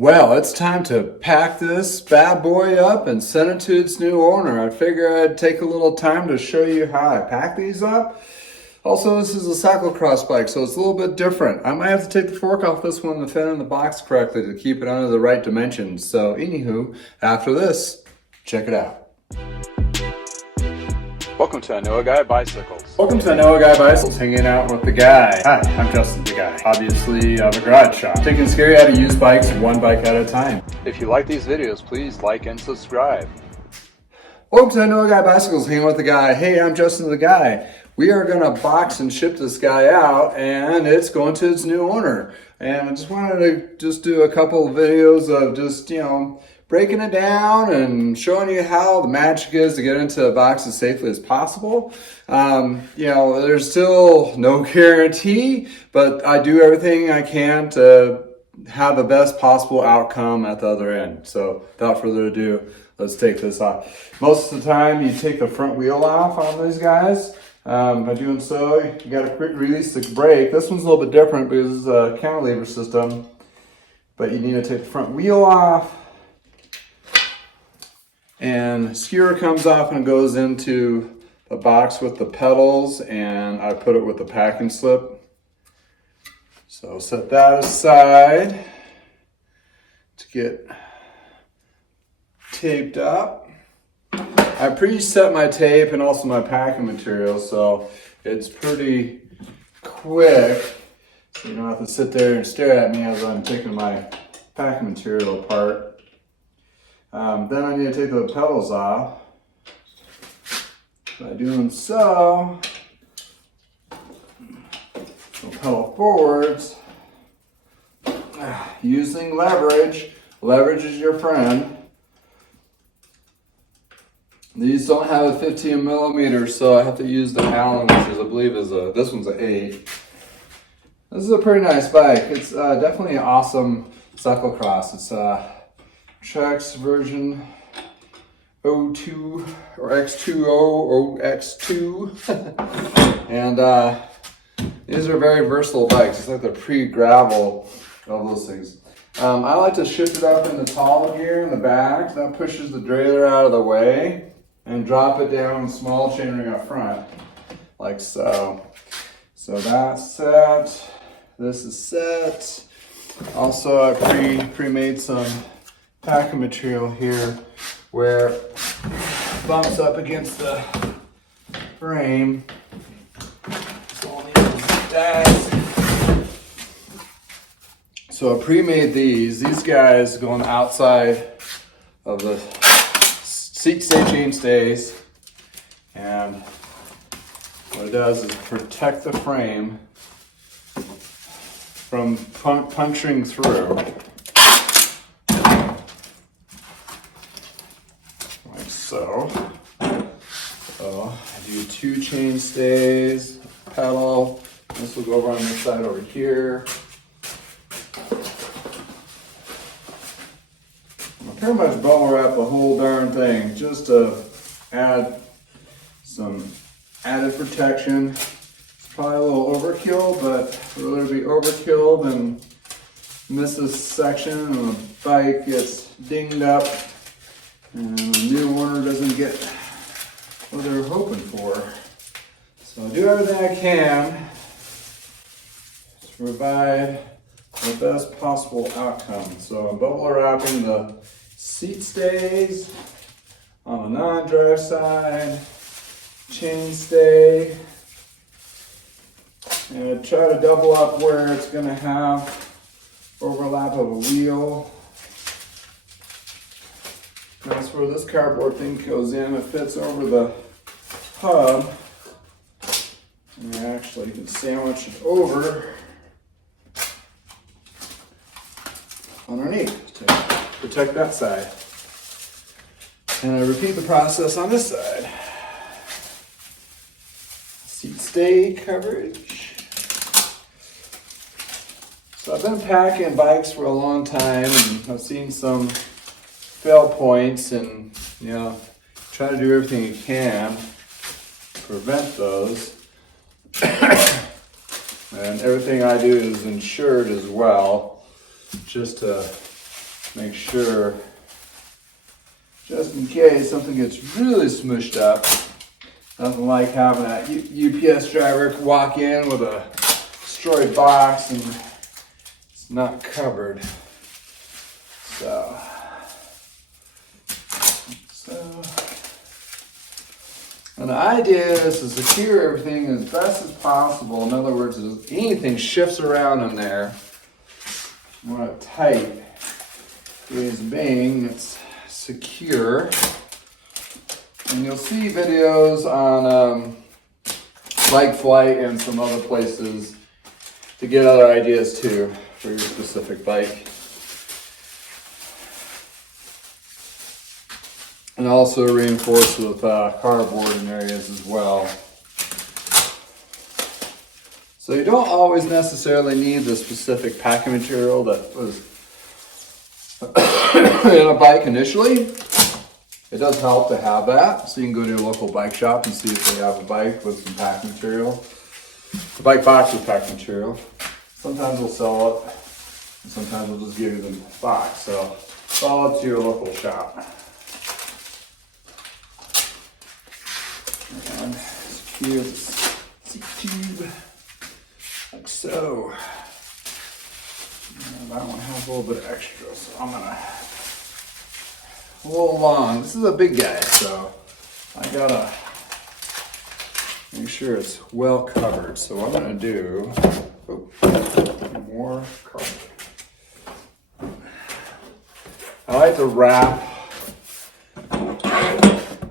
Well, it's time to pack this bad boy up and send it to its new owner. I figure I'd take a little time to show you how I pack these up. Also, this is a cyclocross bike, so it's a little bit different. I might have to take the fork off this one to fit in the box correctly to keep it under the right dimensions. So anywho, after this, check it out. Welcome to I Know a Guy Bicycles. Welcome to I Know a Guy Bicycles, hanging out with the guy. Hi, I'm Justin the guy. Obviously, I have a garage shop. Taking scary how to use bikes one bike at a time. If you like these videos, please like and subscribe. Welcome to I Know a Guy Bicycles, hanging with the guy. Hey, I'm Justin the guy. We are gonna box and ship this guy out, and it's going to its new owner. And I just wanted to do a couple of videos of just, breaking it down and showing you how the magic is to get into a box as safely as possible. There's still no guarantee, but I do everything I can to have the best possible outcome at the other end. So without further ado, let's take this off. Most of the time you take the front wheel off on these guys. By doing so, you got a quick release the brake. This one's a little bit different because it's a cantilever system, but you need to take the front wheel off. And skewer comes off and goes into the box with the pedals, and I put it with the packing slip. So set that aside to get taped up. I preset my tape and also my packing material, so it's pretty quick. So you don't have to sit there and stare at me as I'm taking my packing material apart. Then I need to take the pedals off. By doing so, I'll pedal forwards. Using leverage. Leverage is your friend. These don't have a 15 millimeters, so I have to use the Allen, which is, I believe, this one's an 8. This is a pretty nice bike. It's definitely an awesome cyclocross. It's Trex version 02 or X20 or X2. And these are very versatile bikes. It's like the pre-gravel, all those things. I like to shift it up into tall gear in the back. That pushes the derailleur out of the way, and drop it down in small chainring up front, like so. So that's set. This is set. Also, I pre-made some packing material here where it bumps up against the frame. So I pre-made these. These guys go on the outside of the seat stay chain stays, and what it does is protect the frame from puncturing through. Like so. So I do 2 chain stays, pedal. This will go over on this side over here. I'll pretty much bubble wrap the whole darn thing just to add some added protection. It's probably a little overkill, but rather be overkill than miss this section and the bike gets dinged up and the new owner doesn't get what they're hoping for. So I do everything I can to provide the best possible outcome. So I'm bubble wrapping the seat stays on the non-drive side, chain stay, and try to double up where it's going to have overlap of a wheel. That's where this cardboard thing goes in. It fits over the hub. And actually, you can sandwich it over underneath to protect that side. And I repeat the process on this side. Seat stay coverage. So I've been packing bikes for a long time, and I've seen some fail points, and try to do everything you can to prevent those. And everything I do is insured as well, just to make sure, just in case something gets really smushed up. Nothing like having a UPS driver walk in with a destroyed box and it's not covered. So and the idea is to secure everything as best as possible. In other words, if anything shifts around in there, you want it tight. Reason being, it's secure. And you'll see videos on Bike Flight and some other places to get other ideas too for your specific bike. And also reinforced with cardboard in areas as well. So you don't always necessarily need the specific packing material that was in a bike initially. It does help to have that. So you can go to your local bike shop and see if they have a bike with some packing material. A bike box with packing material. Sometimes they'll sell it, and sometimes they'll just give you the box. So it's all up to your local shop. And secure this seat tube like so. And that one has a little bit of extra, so I'm gonna a little long. This is a big guy, so I gotta make sure it's well covered. So what I'm gonna do, more cardboard. I like to wrap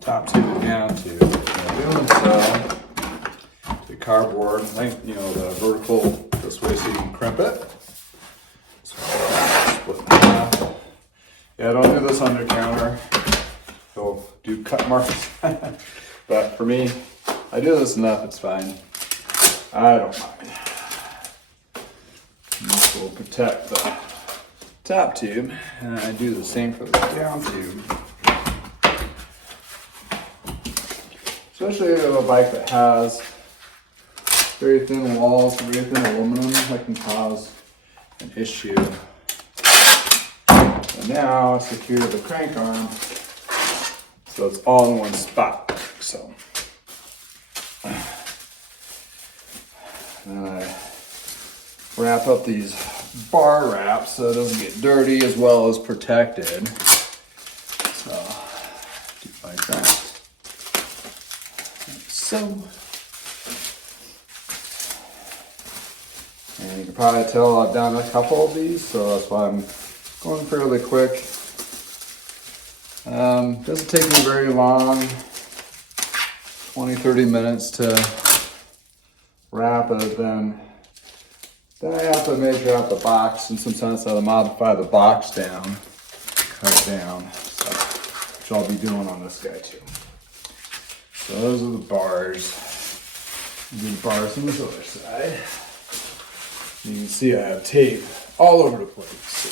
top tube down to. Doing so, the cardboard, the vertical this way so you can crimp it. So split in half. Yeah, don't do this under counter. You'll do cut marks. But for me, I do this enough, it's fine. I don't mind. And this will protect the top tube, and I do the same for the down tube. Especially with a bike that has very thin walls, very thin aluminum, that can cause an issue. And now I secure the crank arm so it's all in one spot. So and I wrap up these bar wraps so it doesn't get dirty as well as protected. So do it like that. So, and you can probably tell I've done a couple of these, so that's why I'm going fairly quick. Doesn't take me very long, 20-30 minutes to wrap it. Then I have to measure out the box, and sometimes I have to modify the box down, cut it down, so, which I'll be doing on this guy too. So those are the bars. The bars on this other side. You can see I have tape all over the place. So.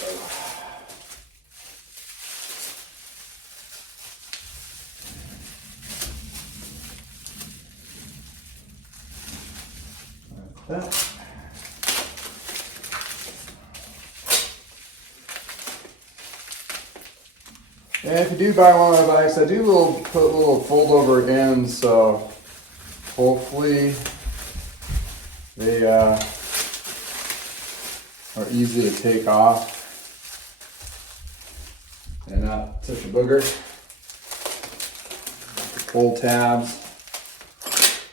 Like that. And if you do buy one of my bikes, I do put a little fold over ends, so hopefully they are easy to take off and not such a booger. The pull tabs.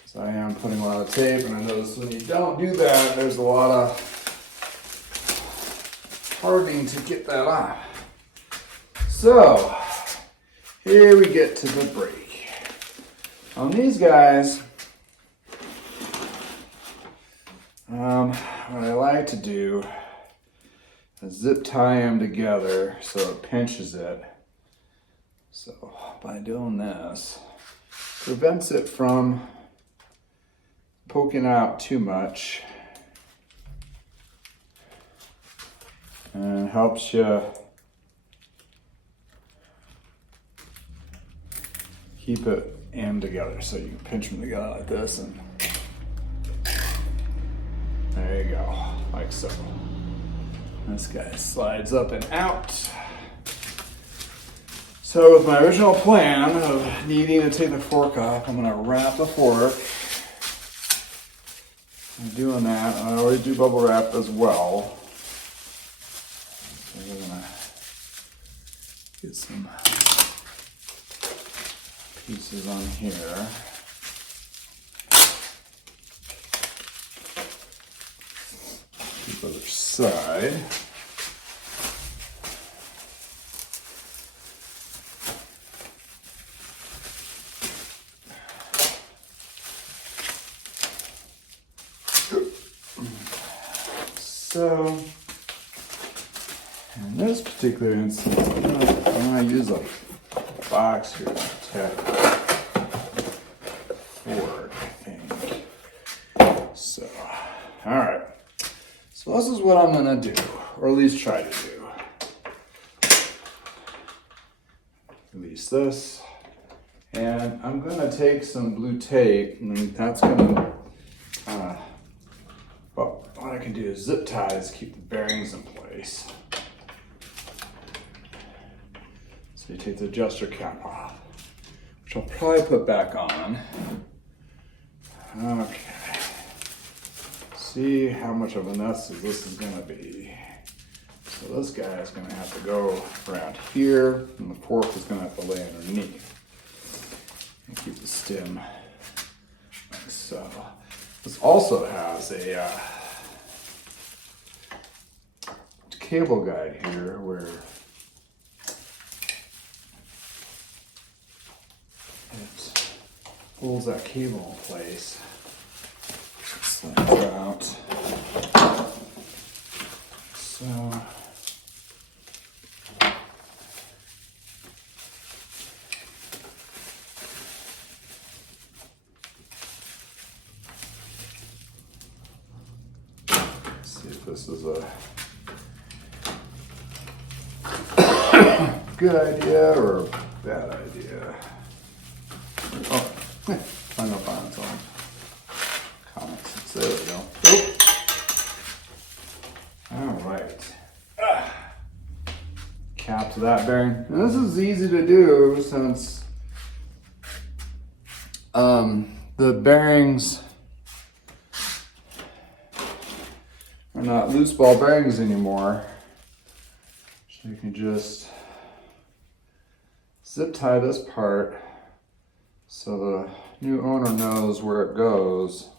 So I am putting a lot of tape, and I notice when you don't do that, there's a lot of hardening to get that off. So, here we get to the brake. On these guys, what I like to do is zip tie them together so it pinches it. So, by doing this, prevents it from poking out too much and helps you keep it aimed together. So you can pinch them together like this, and there you go, like so. This guy slides up and out. So with my original plan of needing to take the fork off, I'm gonna wrap the fork. I'm doing that. I always do bubble wrap as well. So we're gonna get some pieces on here. The other side. So, in this particular instance, I'm gonna use a box here to protect the fork, I think. So, all right. So this is what I'm gonna do, or at least try to do. Release this, and I'm gonna take some blue tape, and that's gonna well, what I can do is zip ties, keep the bearings in place. So you take the adjuster cap off, which I'll probably put back on. Okay. See how much of a mess this is gonna be. So this guy is gonna have to go around here, and the fork is gonna have to lay underneath. And keep the stem like so. This also has a cable guide here where it holds that cable in place. Slides out. So see if this is a good idea or a bad idea. Oh, find up on its own. Comments. There we go. Oop. All right. Cap to that bearing. And this is easy to do since the bearings are not loose ball bearings anymore. So you can just zip tie this part so the new owner knows where it goes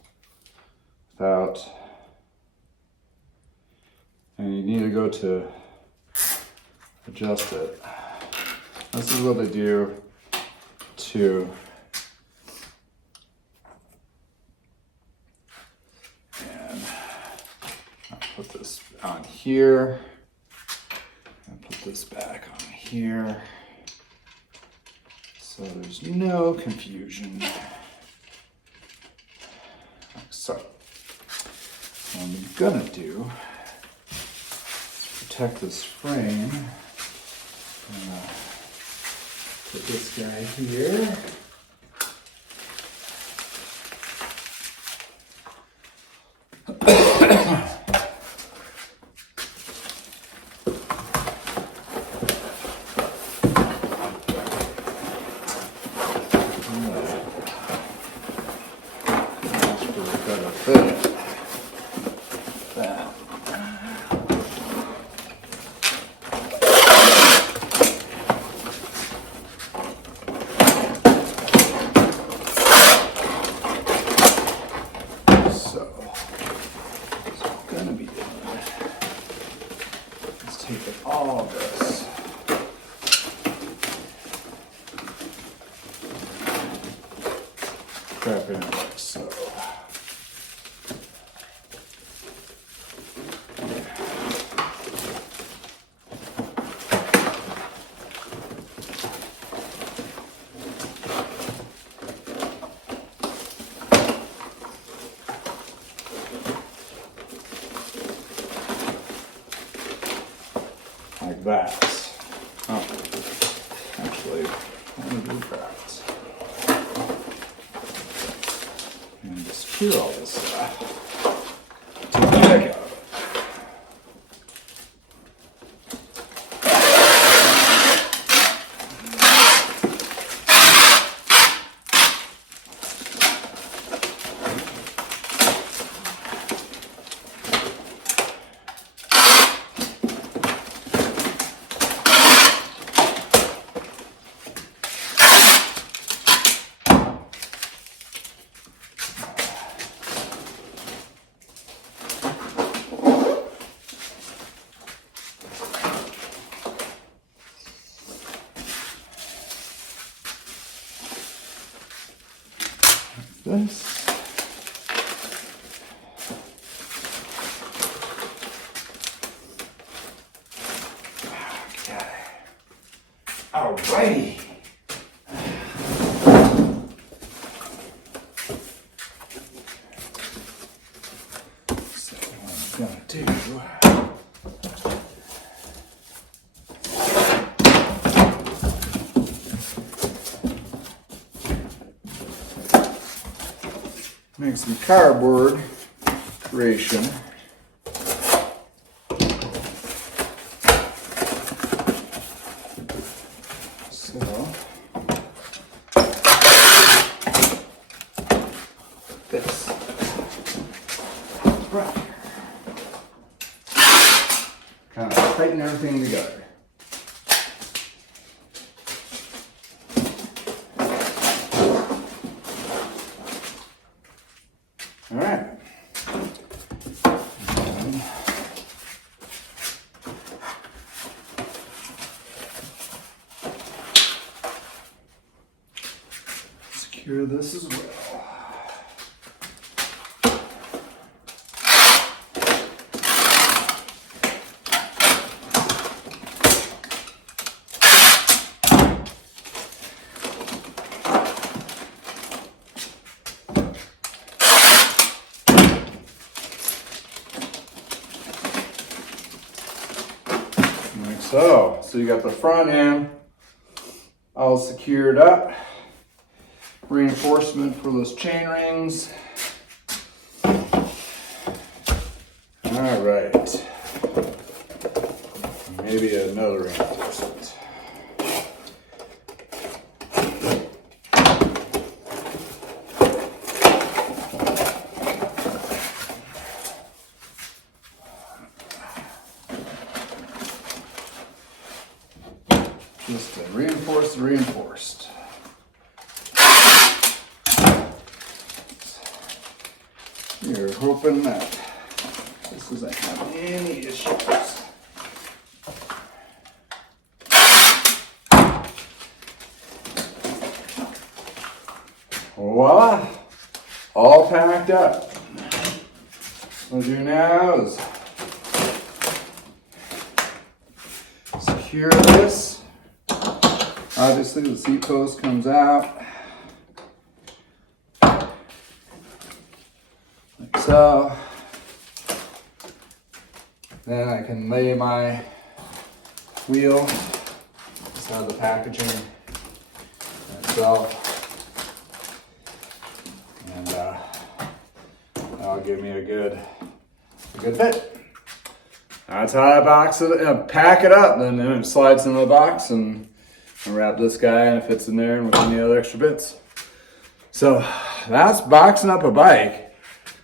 without, and you need to go to adjust it. This is what they do to and I'll put this on here and put this back on here so there's no confusion. Like so. What I'm gonna do is protect this frame. I'm gonna put this guy here. All of this. Crap in it like so. Like that. Oh, actually, let me do that. And just secure all this stuff. Take the heck out of it. this. Okay. Alrighty. So what I'm gonna do. Make some cardboard creation. So this right. Kind of tighten everything together. All right. Secure this as well. Like so. So you got the front end all secured up. Reinforcement for those chain rings. All right. Maybe another reinforcement. Just to reinforce the reinforced. You're hoping that this doesn't have any issues. Voila! All packed up. What I'll do now is secure this. Obviously the seat post comes out. Like so. Then I can lay my wheel inside the packaging itself. And that'll give me a good fit. That's how I box it, pack it up. Then it slides into the box and I wrap this guy and it fits in there and with any other extra bits. So that's boxing up a bike.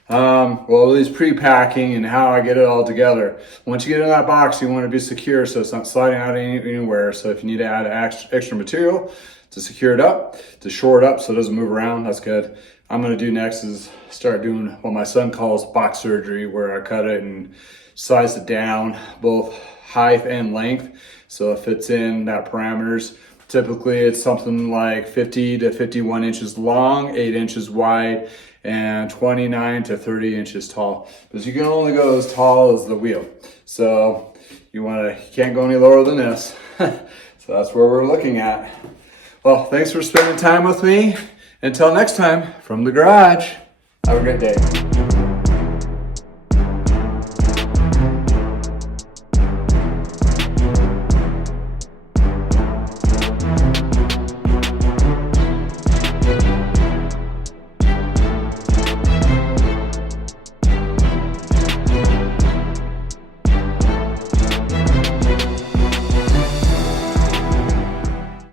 Well, at least pre-packing and how I get it all together. Once you get in that box, you want to be secure so it's not sliding out anywhere. So if you need to add extra material to secure it up, to shore it up so it doesn't move around, that's good. I'm going to do next is start doing what my son calls box surgery, where I cut it and size it down, both height and length, so it fits in that parameters. Typically, it's something like 50 to 51 inches long, 8 inches wide, and 29 to 30 inches tall. Because you can only go as tall as the wheel. So you can't go any lower than this. So that's where we're looking at. Well, thanks for spending time with me. Until next time, from the garage, have a great day.